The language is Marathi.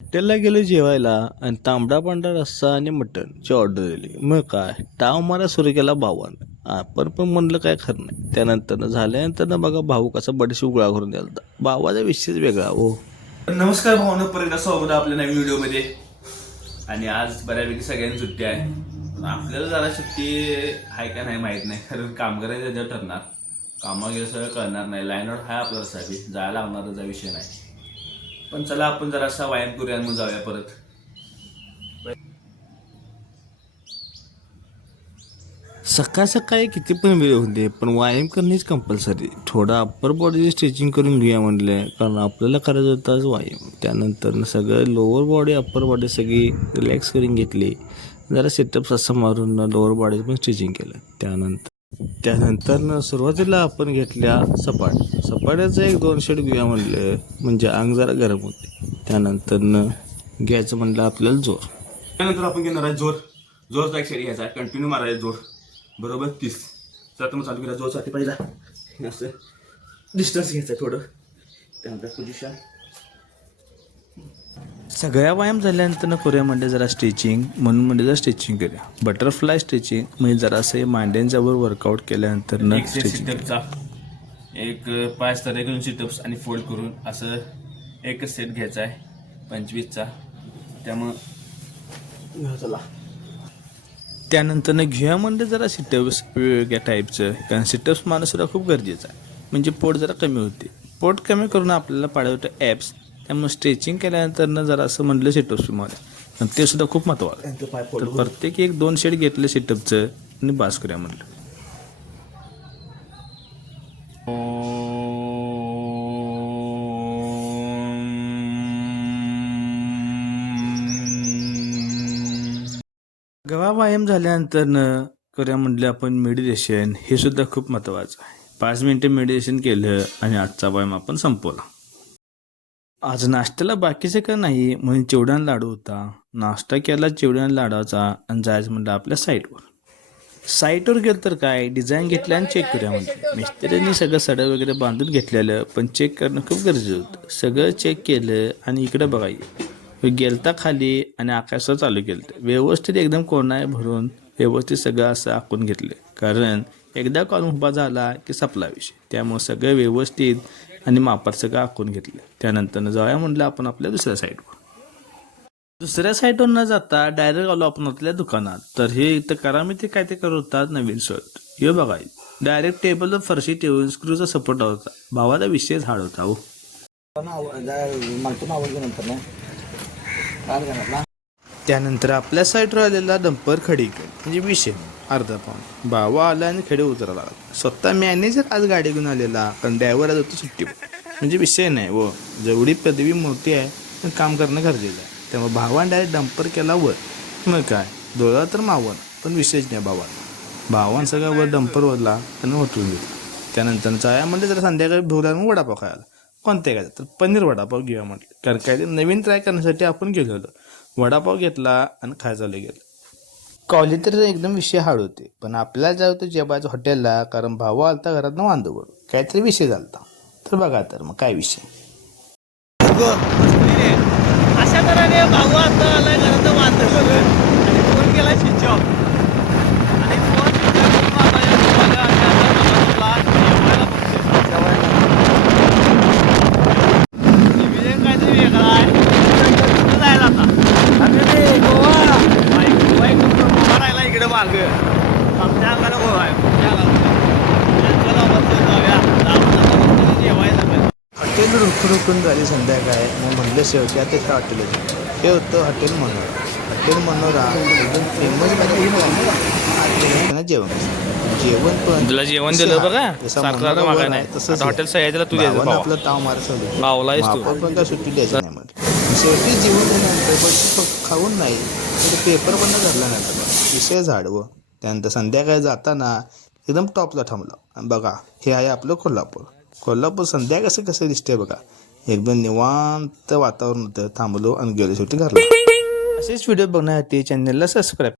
हॉटेलला गेलो जेवायला आणि तांबडा पांढरा रस्सा आणि मटणची ऑर्डर दिली. मग काय ताव मारा सुरू केला भावानं. आपण पण म्हणलं काय खरं नाही. त्यानंतर झाल्यानंतर बघा भाऊ कसा बडीशी गोळा करून द्यायला. भावाचा विषयच वेगळा हो. नमस्कार भावना, परत स्वागत आहे आपल्या नवीन व्हिडिओमध्ये. आणि आज बऱ्यापैकी सगळ्यांनी सुट्टी आहे. पण आपल्याला जरा सुट्टी आहे का नाही माहीत नाही, कारण कामगारांच्या त्याच्यावर ठरणार. कामा गेलं सगळं कळणार नाही. लाईनआउट आहे आपल्यासाठी, जायला लागणारचा विषय नाही. पण चला आपण जरासा व्यायाम करूया मग जाऊया परत. सकाळ सकाळी किती पण वेळ होते पण व्यायाम करणेच कंपल्सरी. थोडा अप्पर बॉडीची स्ट्रेचिंग करून घेऊया म्हणले, कारण आपल्याला करायचं होताच व्यायाम. त्यानंतर सगळं लोअर बॉडी अप्पर बॉडी सगळी रिलॅक्स करून घेतली. जरा सेटअप्स असं मारून लोअर बॉडी पण स्ट्रेचिंग केलं. त्यानंतर सुरुवातीला आपण घेतल्या सपाट्याचं 1-2 सेट घेऊया म्हणलं, म्हणजे अंग जरा गरम होते. त्यानंतर घ्यायचं म्हणलं आपल्याला जोर. त्यानंतर आपण घेणार आहे जोरचा एक सेट घ्यायचा आहे, कंटिन्यू मारायचा जोर, बरोबर 30. तर मग चालू केला जोरसाठी पहिला असं डिस्टन्स घ्यायचं आहे थोडं. त्यानंतर पोझिशन. सगळ्या व्यायाम झाल्यानंतर करूया म्हणजे जरा स्ट्रेचिंग, म्हणून म्हणजे जरा स्ट्रेचिंग करूया. बटरफ्लाय स्ट्रेचिंग म्हणजे जरा असं मांड्यांच्या वर वर्कआउट केल्यानंतर एक सेट सिटअपचा, एक 5 तरे करून सिटअप्स आणि फोल्ड करून असं एकच सेट घ्यायचा आहे 25चा. त्यामुळं चला. त्यानंतर घेऊया म्हणजे जरा सिटअप्स वेगवेगळ्या टाईपचं, कारण सिटअप्स मारणं सुद्धा खूप गरजेचं आहे. म्हणजे पोट जरा कमी होते. पोट कमी करून आपल्याला पाडे होतं ॲप्स. त्यामुळे स्ट्रेचिंग केल्यानंतर जरा असं म्हटलं सिटअप्स मारा, ते सुद्धा खूप महत्त्वाचं आहे. तर प्रत्येक 1-2 सेट घेतलं सिटअपचं आणि बास करूया म्हटलं. गवा व्यायाम झाल्यानंतर करूया म्हटलं आपण मेडिटेशन. हे सुद्धा खूप महत्त्वाचं आहे. 5 मिनिटं मेडिटेशन केलं आणि आजचा व्यायाम आपण संपवला. आज नाश्त्याला बाकीचं का नाही म्हणून चिवड्यान लाडू होता. नाश्ता केला चिवड्यान लाडाचा आणि जायचं म्हटलं आपल्या साईटवर गेलं तर काय डिझाईन घेतल्या आणि चेक करूया म्हटलं. मिस्त्रीने सगळं सडं वगैरे बांधून घेतलेलं, पण चेक करणं खूप गरजेचं होतं. सगळं चेक केलं आणि इकडं बघायचं गेलता खाली आणि आकाशावर चालू केलं. व्यवस्थित एकदम कोणाय भरून व्यवस्थित सगळं असं आखून घेतलं, कारण एकदा कॉलम उभा झाला की सपला विषय. त्यामुळे सगळं व्यवस्थित आणि मापात सगळं आखून घेतलं. त्यानंतर जाऊया म्हटलं आपण आपल्या दुसऱ्या साईडवर न जाता डायरेक्ट आलो आपण आपल्या दुकानात. तर हे इथं करा मी ते काय ते करत होतात नवीन शर्ट. हे बघा डायरेक्ट टेबलवर फरशी ठेवून स्क्रूचा सपोर्ट होता. भावाचा विषयच हाड होता हो. त्यानंतर आपल्या साईडवर आलेला डंपर खडी म्हणजे विषय अर्धा पाऊण. भावा आला आणि खडे उतरायला लागला. स्वतः मॅनेजर आज गाडी घेऊन आलेला, कारण ड्रायव्हर आज होतो सुट्टी. म्हणजे विषय नाही व जेवढी पदवी मोठी आहे पण काम करणं गरजेचं आहे. त्यामुळे भावाने डायरेक्ट डंपर केला वर. मग काय डोळा तर मावन, पण विषयच नाही भावानं सगळं वर डंपर वरला आणि उठवून घेतला. त्यानंतर चाया म्हणजे जरा संध्याकाळी भोवला मग वडापाव खायला. कोणत्या काय तर पनीर वडापाव घेऊया म्हटलं, कारण काय ते नवीन ट्राय करण्यासाठी आपण गेलेलो. वडापाव घेतला आणि खायचा गेलं. कॉलेज तर एकदम विषय हाड होते, पण आपल्याला जाऊ होतं जेवायचं हॉटेलला, कारण भाऊ आलता घरात वांदो करून काहीतरी विषय झालता. तर बघा तर मग काय विषय. अशा तऱ्हेने भाऊ आता आलाय घरात वांदो करून आणि फोन केला स्विच ऑफ. आणि फोन काहीतरी वेगळा आहे. जायला आता गोवा राहिला इकडे मार्ग आमच्या अंगाला गोवा आहे. जेवायला हॉटेल रुकून झाली संध्याकाळ. मग म्हणलं शेवटी आता इथं हॉटेल हे होतं हॉटेल मनोरा. एकदम फेमस जेवण पण तुला जेवण दिलं बघा तसंच हॉटेल सह्याद्रीला तू द्यायचं आपलं ताव मारसं भावलायस तू. आपण पण काय सुट्टी द्यायची नाही म्हटलं. शेवटी जेवण दिल्यानंतर पण खाऊन नाही तर पेपर पण धरला नाही विषय झाड व. त्यानंतर संध्याकाळी जाताना एकदम टॉपला थांबला. आणि बघा हे आहे आपलं कोल्हापूर संध्याकाळ कसं दिसतंय बघा. एकदम निवांत वातावरण होतं. थांबलो आणि गेलो शेवटी घरला. असेच व्हिडिओ बघण्यासाठी चॅनलला सबस्क्राईब